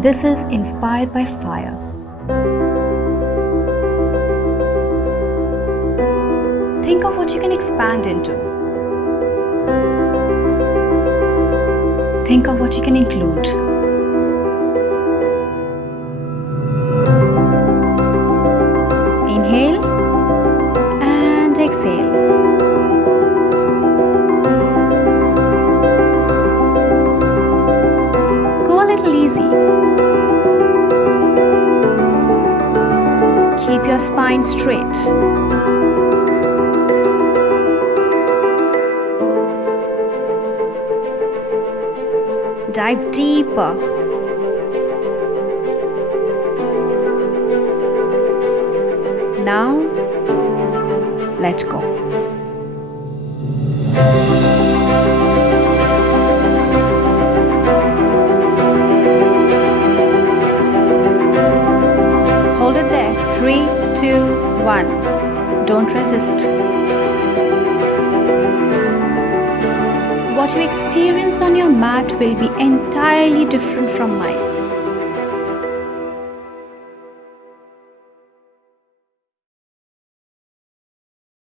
This is inspired by fire. Think of what you can expand into. Think of what you can include. Inhale and exhale. Go a little easy. Keep your spine straight. Dive deeper. Now, let go. Hold it there. 3, 2, 1. Don't resist. What you experience on your mat will be entirely different from mine.